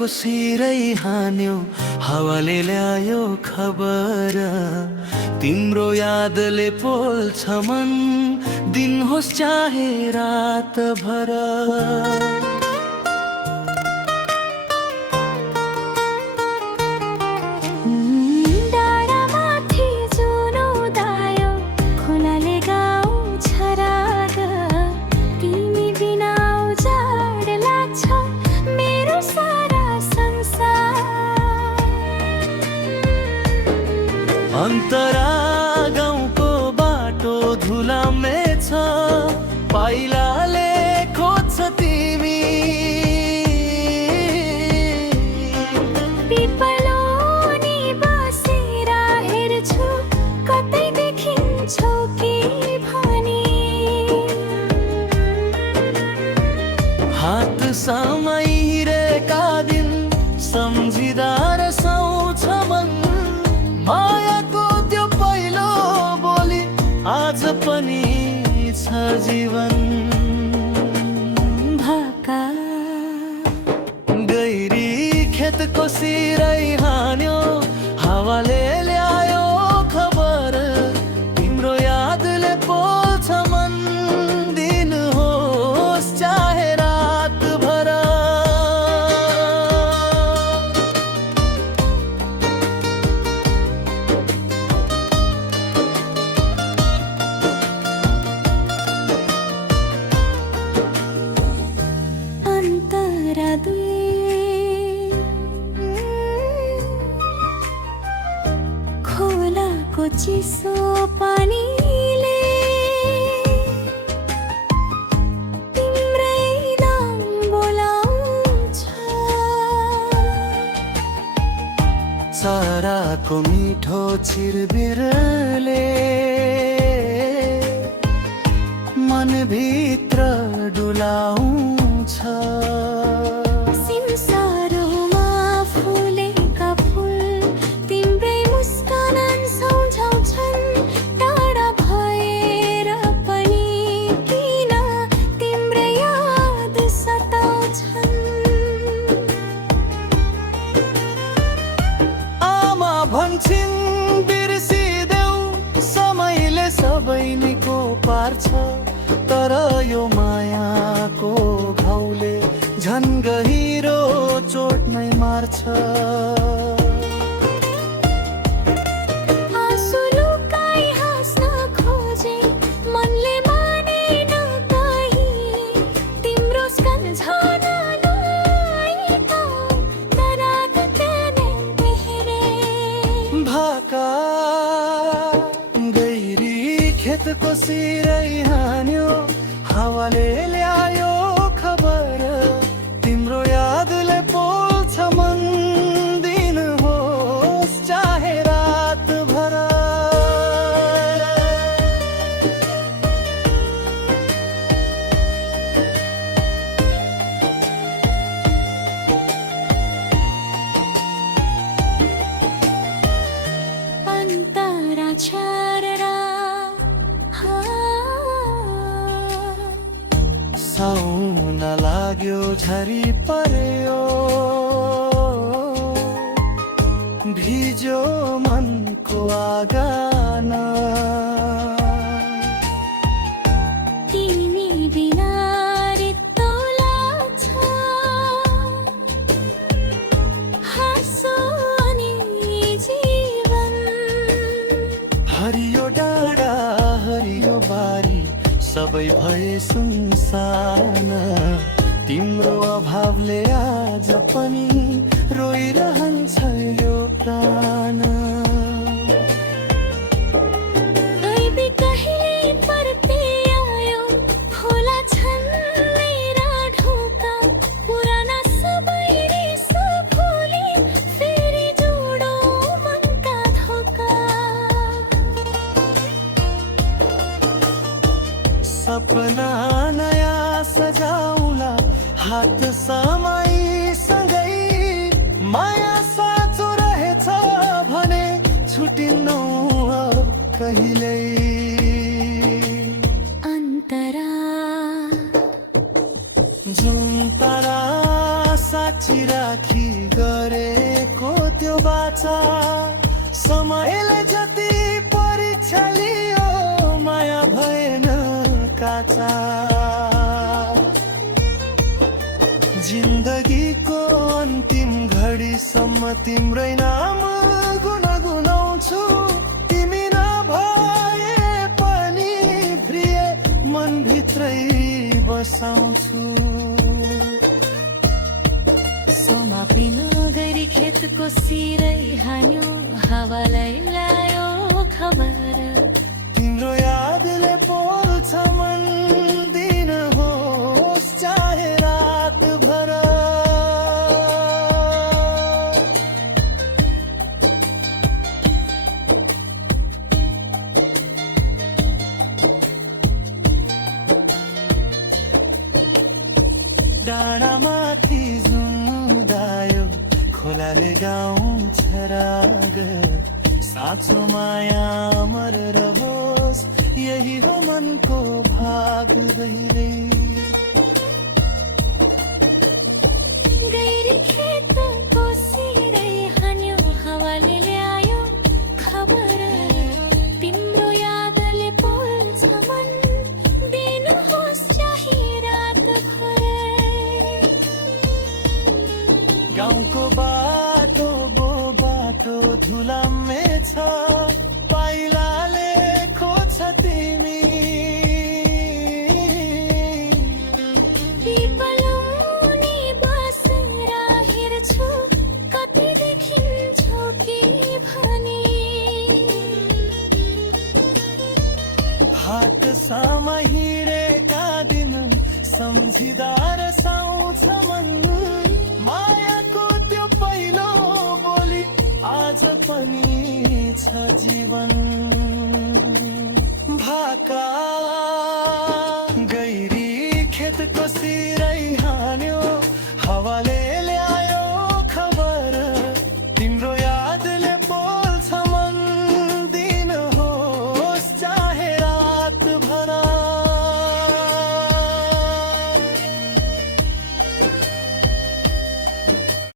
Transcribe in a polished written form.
खेतको सिरै हान्यो हावाले ल्यायो खबर तिम्रो यादले पोल्छ मन दिन होस् चाहे रात भर अन्तरा गाउँको बाटो धुलामे छ पाइलाले खोज्छ तिमी पिपलोनी बसेर हेर्छु कतै देखिन्छौ कि भनी हात समाइरहेका दिन सम्झिँदा रसाउँछ मन मायाको त्यो पहिलो बोली आज पनि छ जीवन भाका गैरी खेतको सिरै हान्यो हावाले ल्यायो खबर तिम्रो यादले पोल्छ मन दिन होस् चाहे रात भर खोलाको चिसो पानीले तिम्रै नाम बोलाउँछ साराको मिठो चिरबिरले मनभित्र डुलाउँछ सिमसारोमा फुलेका फुल तिम्रै मुस्कान सम्झाउँछन् टाढा भएर पनि किन तिम्रै याद सताउँछन् आमा भन्छन् बिर्सिदेऊ समयले सबै निको पार्छ तर यो मायाको घाउले झन् गहिरो चोट नै मार्छ आँसु लुकाई हाँस्न खोजे मनले मानेन कहीँ तिम्रो सम्झनालाई त तराक त्यहाँ हेरे भाका गैरी खेतको सिरै हान्यो हावाले ल्यायो खबर तिम्रो यादले पोल्छ मन दिन होस् चाहे रात भर अन्तरा छरेर साउन लाग्यो झरी पर्यो भिजो मनको आँगन तिमी बिना रित्तो लाग्छ हाँसो अनि जीवन हरियो डाँडा हरियो बारी सबै भए सुनसान तिम्रो अभावले आज पनि रोइरहन्छ यो प्राण दैवी कहिले परते आयो होला छन् मेरा ढोका पुराना सबै रिस भुली फेरि जोडो मनका धोका सपना नयाँ सजाउला हात समयसँगै माया साँचो रहेछ भने छुटिन्नौ कहिल्यै अन्तरा जुन तारा साँची राख राखी गरेको त्यो बाचा समयले जति परीक्षा लियो माया भएन काचा जिन्दगीको अन्तिम घडीसम्म तिम्रै नाम गुनगुनाउँछु तिमी नभए पनि प्रिय मनभित्रै बसाउँछु समापि नगरी खेतको सिरै हान्यो हावालाई लायो खबर तिम्रो यादले पोल्छ मन दिन होस् चाहे रातभर डाँडामाथि जुदायो खोलाले गाउँछ राग साँचो माया अमर रहोस् यही हो मनको भाग गहिरै गैरी खेतको सिरै हान्यो हावाले ल्यायो खबर तिम्रो यादले पोल्छ मन दिनुहोस् चाहे रातभर गाउँको बाटो बाटो धुलामे छ पाइलाले खोज्छ तिमी पिपलुनी बसेर हेर्छु कति देखिन्छौ कि भनी हात सामा हिँडेका दिन सम्झिदार साउँछ मन मायाको त्यो पहिलो बोली आज पनि छ जीवन भाका गैरी खेतको सिरै